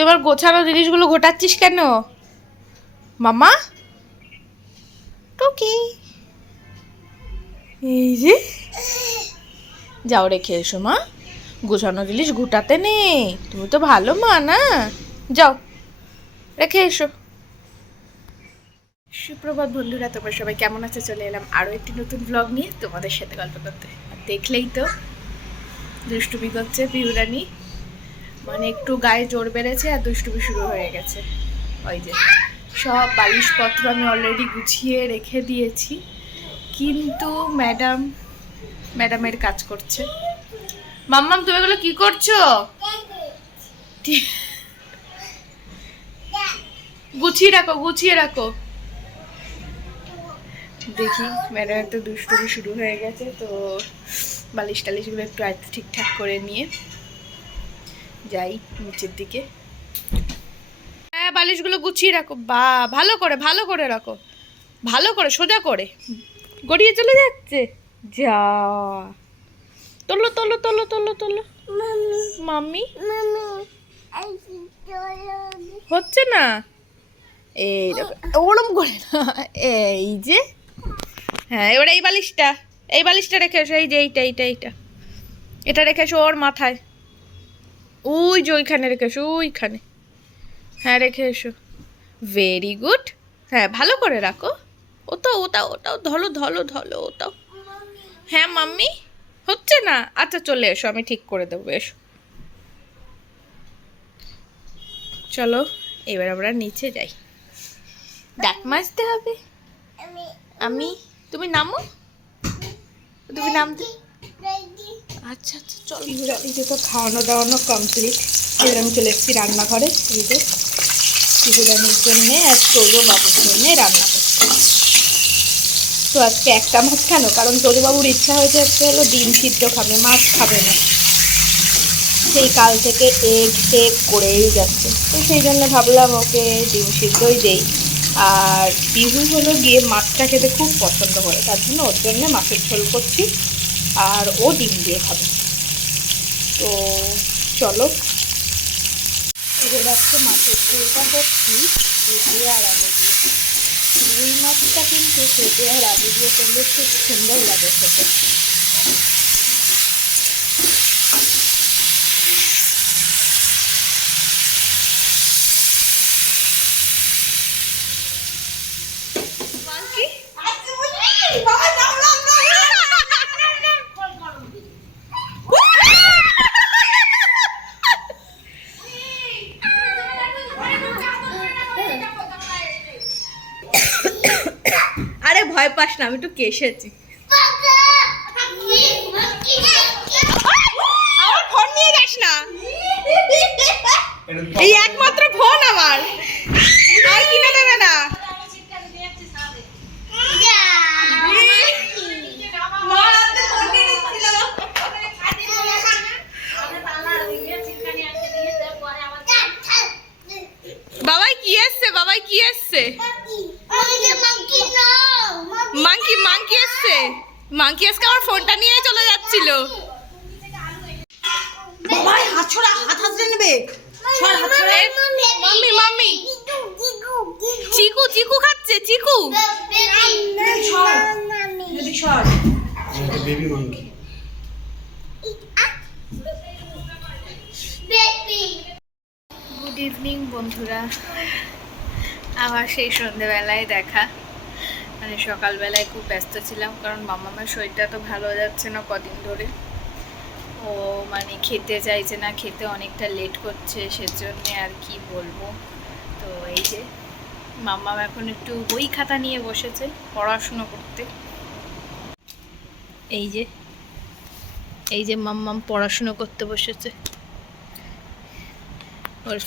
তুই এবার গোছানো জিনিসগুলো ঘোটাচ্ছিস কেন মামা? টুকি এই যে যাও রেখে এসো মা, গোছানো জিনিস ঘুটাতে নেই, তুমি তো ভালো মা না, যাও রেখে এসো। সুপ্রভাত বন্ধুরা, তোমরা সবাই কেমন আছে? চলে এলাম আরও একটি নতুন ব্লগ নিয়ে তোমাদের সাথে গল্প করতে। আর দেখলেই তো দুষ্টুমি করছে পিউরানি, মানে একটু গায়ে জোর বেড়েছে আর দুষ্টুমি শুরু হয়ে গেছে। ওই যে সব বালিশপত্র আমি অলরেডি গুছিয়ে রেখে দিয়েছি, কিন্তু ম্যাডামের কাজ করছে। মাম্মাম তুমি এগুলো কি করছো? গুছিয়ে রাখো, গুছিয়ে রাখো। দেখি ম্যাডামের তো দুষ্টুমি শুরু হয়ে গেছে, তো বালিশ টালিশগুলো একটু ঠিকঠাক করে নিয়ে যাই নিচের দিকে। হ্যাঁ বালিশগুলো গুছিয়ে রাখো, বা ভালো করে রাখো, ভালো করে সোজা করে। গড়িয়ে চলে যাচ্ছে, যা তোলো তোলো তোলো তোলো তোলো। মাম্মি হচ্ছে না, এই দেখো ওরম করে না, এই যে হ্যাঁ এবার এই বালিশটা রেখে এসো, এই যে এইটা এটা রেখে এসো ওর মাথায়, ওই যে ওইখানে রেখে এসো, ওইখানে হ্যাঁ রেখে এসো, ভেরি গুড। হ্যাঁ ভালো করে রাখো, ওটাও ধলো ধলো ধলো ওটাও। হ্যাঁ মাম্মি হচ্ছে না, আচ্ছা চলে এসো আমি ঠিক করে দেবো, এসো চলো এবার আমরা নিচে যাই, দাঁত মাজতে হবে। তুমি নামো, তুমি নামতে। আচ্ছা আচ্ছা চল। এই যে তো খাওয়ানো দাওয়ানো কমপ্লিট, এবার আমি চলে এসেছি রান্নাঘরে। এই যে শিবুরানির জন্যে আর চৌরো বাবুর জন্যে রান্না করছি। তো আজকে একটা মাছ কেন, কারণ চৌরো বাবুর ইচ্ছা হয়েছে আজকে হলো ডিম সিদ্ধ খাবে, মাছ খাবে না, সেই কাল থেকে এগ টেগ করেই যাচ্ছে, তো সেই জন্য ভাবলাম ওকে ডিম সিদ্ধই দেই। আর বিহু হলো গিয়ে মাছটা খেতে খুব পছন্দ করে, তার জন্য ওর জন্য মাছের ঝোল করছি আর ও ডিম দিয়ে খাবে। তো চলো এবার আজকে মাছের ঝোলটা করছি পেঁপে আর আলু দিয়ে। রুই মাছটা কিন্তু পেঁপে আর আলু দিয়ে করলে খুব সুন্দর লাগে খেতে। আরে ভয় পাস না, আমি একটু কেসেছি। আমার ফোন নিয়ে যাস না, এই একমাত্র ফোন আমার, আর কিনে দেবে না। বাবাই কি এসছে মাংকি এসছে, মাংকি আজকে আমার ফোনটা নিয়ে চলে যাচ্ছিল। বাবাই হাত ছড়া, হাত হাতড়ে নেবে। ছড় হাত ছড়া। মাম্মি চিকু খাচ্ছে, চিকু ছড় বেবি ছড়, বেবি মাংকি। গুড ইভিনিং বন্ধুরা, আবার সেই সন্ধেবেলায় দেখা। মানে সকালবেলায় খুব ব্যস্ত ছিলাম, কারণ মামার শরীরটা তো ভালো যাচ্ছে না কদিন ধরে, ও মানে খেতে চাইছে না, খেতে অনেকটা লেট করছে, সেজন্য আর কি বলবো। তো এই যে মাম্মাম এখন একটু বই খাতা নিয়ে বসেছে পড়াশুনো করতে। এই যে মাম্মাম পড়াশুনো করতে বসেছে, ওর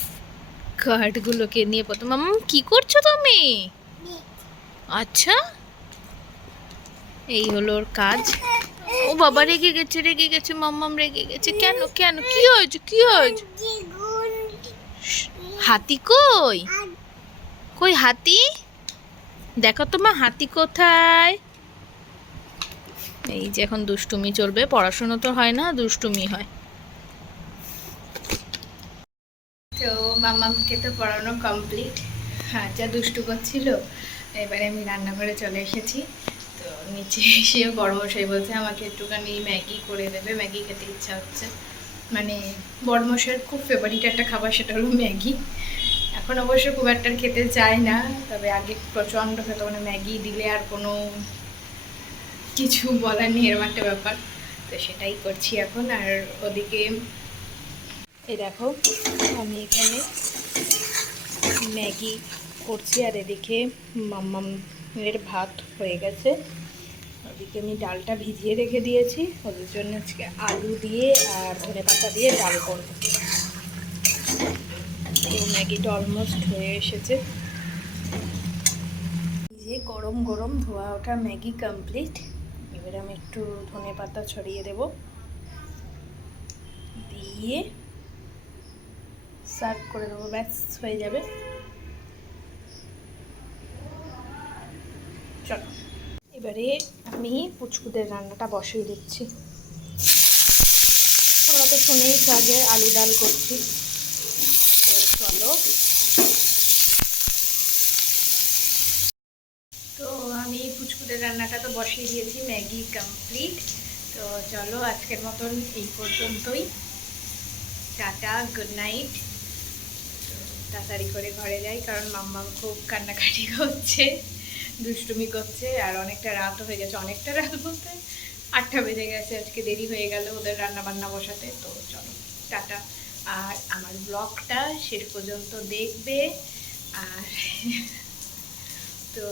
কার্ডগুলোকে নিয়ে পড়তে। মাম্মাম কি করছো তুমি? আচ্ছা এই হলো ওর কাজ। ও বাবা রেগে গেছে মাম্মাম রেগে গেছে। কেন কি হয়েছে হাতি কই হাতি দেখো তোমার হাতি কোথায়? এই যে এখন দুষ্টুমি চলবে, পড়াশোনা তো হয় না, দুষ্টুমি হয়। তো মামাকে তো পড়ানো কমপ্লিট, যা দুষ্টু করছিল। এবারে আমি রান্নাঘরে চলে এসেছি। তো নিচে এসে বড়মশাই বলছে আমাকে একটুখানি ম্যাগি করে দেবে, ম্যাগি খেতে ইচ্ছা হচ্ছে। মানে বড়মশাইয়ের খুব ফেভারিট একটা খাবার, সেটা হলো ম্যাগি। এখন অবশ্য খুব একটা খেতে চায় না, তবে আগে প্রচণ্ড খেত, মানে ম্যাগি দিলে আর কোনো কিছু বলার নেই, এরকম একটা ব্যাপার। তো সেটাই করছি এখন। আর ওদিকে এই দেখো আমি এখানে ম্যাগি করছি, আর এদিকে মাম্মামের ভাত হয়ে গেছে। ওদিকে আমি ডালটা ভিজিয়ে রেখে দিয়েছি, ওদের জন্য আজকে আলু দিয়ে আর ধনেপাতা দিয়ে ডাল করব। তো ম্যাগিটা অলমোস্ট হয়ে এসেছে। যে গরম গরম ধোয়া ওঠা ম্যাগি কমপ্লিট। এবারে আমি একটু ধনেপাতা ছড়িয়ে দেব, দিয়ে সার্ভ করে দেবো, ব্যাস হয়ে যাবে। চলো এবারে আমি পুচকুদের রান্নাটা বসিয়ে দিচ্ছি। তোমরা তো শুনেই আগে আলু ডাল করছি। তো চলো, তো আমি পুচকুদের রান্নাটা তো বসিয়ে দিয়েছি, ম্যাগি কমপ্লিট। তো চলো আজকের মতন এই পর্যন্তই। Tata, good night. তাড়াতাড়ি করে ঘরে যাই, কারণ মাম্মা খুব কান্নাকাটি করছে, দুষ্টুমি করছে, আর অনেকটা রাতও হয়ে গেছে। অনেকটা রাত বলতে 8টা বেজে গেছে, আজকে দেরি হয়ে গেল ওদের রান্না বান্না বসাতে। তো চলো টাটা। আর আমার ব্লগটা শেষ পর্যন্ত দেখবে। আর তো